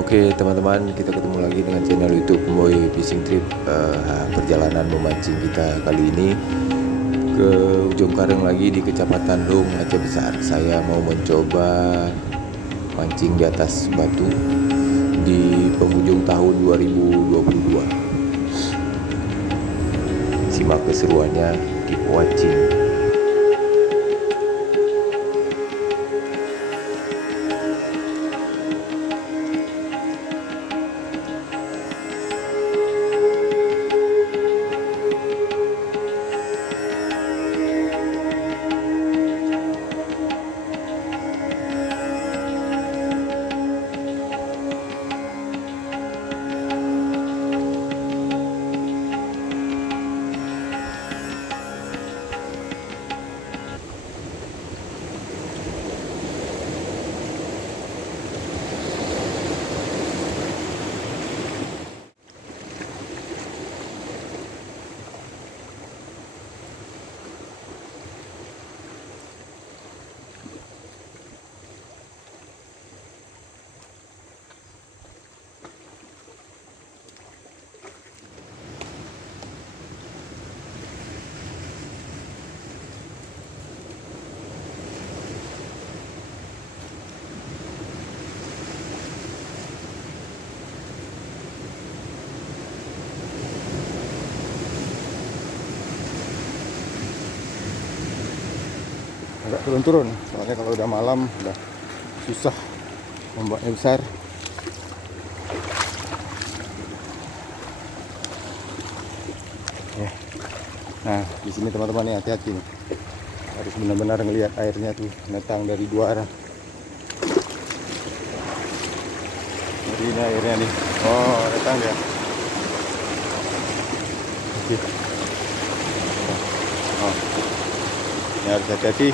Oke teman-teman, kita ketemu lagi dengan channel YouTube Boy Fishing Trip. Perjalanan memancing kita kali ini ke ujung kareng lagi di Kecamatan Lung, Aceh Besar. Saya mau mencoba mancing di atas batu di penghujung tahun 2022. Simak keseruannya, keep watching. Agak turun-turun, soalnya kalau udah malam udah susah, ombaknya besar. Nah, di sini teman-teman nih hati-hati nih. Harus benar-benar ngelihat airnya tuh datang dari dua arah. Jadi ini airnya nih. Oh, datang dia. Oke. Oh. Ini harus hati-hati.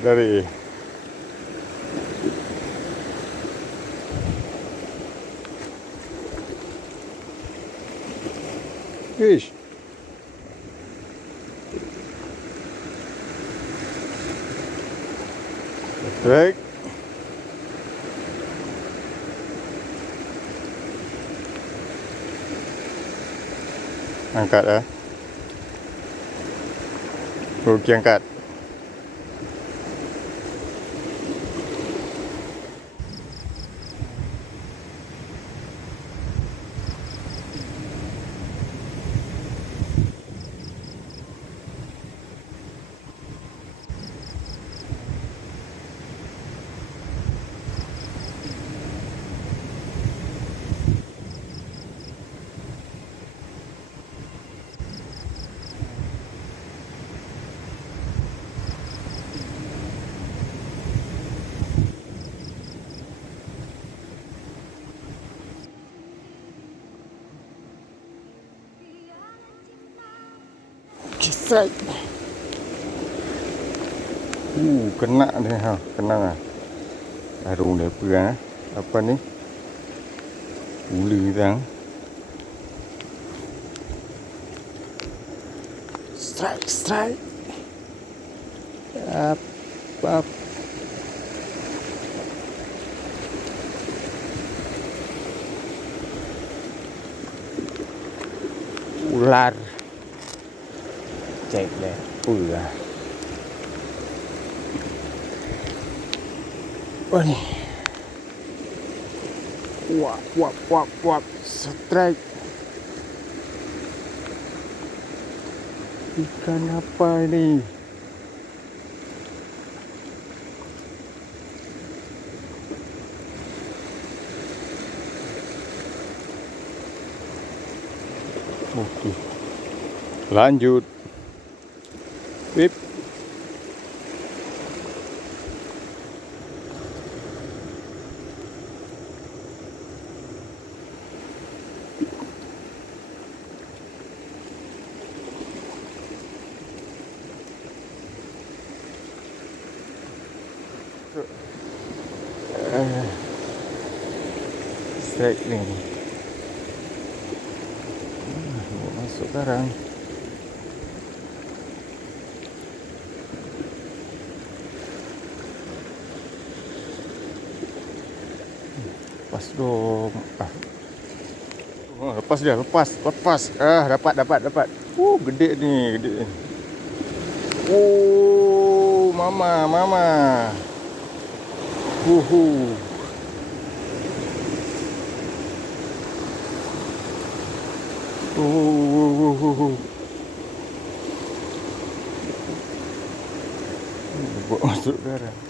Dari Ish. Baik. Angkat ya. Okey, angkat. Strike. Kena dia ha, kena ah. Arung dia pegang apa ni? Uli tang. Strike. Up. Ular. Cek deh. Wah ni. Wap. Strike. Ikan apa ini? Okey. Lanjut. Pip. Strike ni. Masuk sekarang. Lepas dong. Lepas dia, lepas. Dapat. Gede ni. Mama. Masuk sekarang.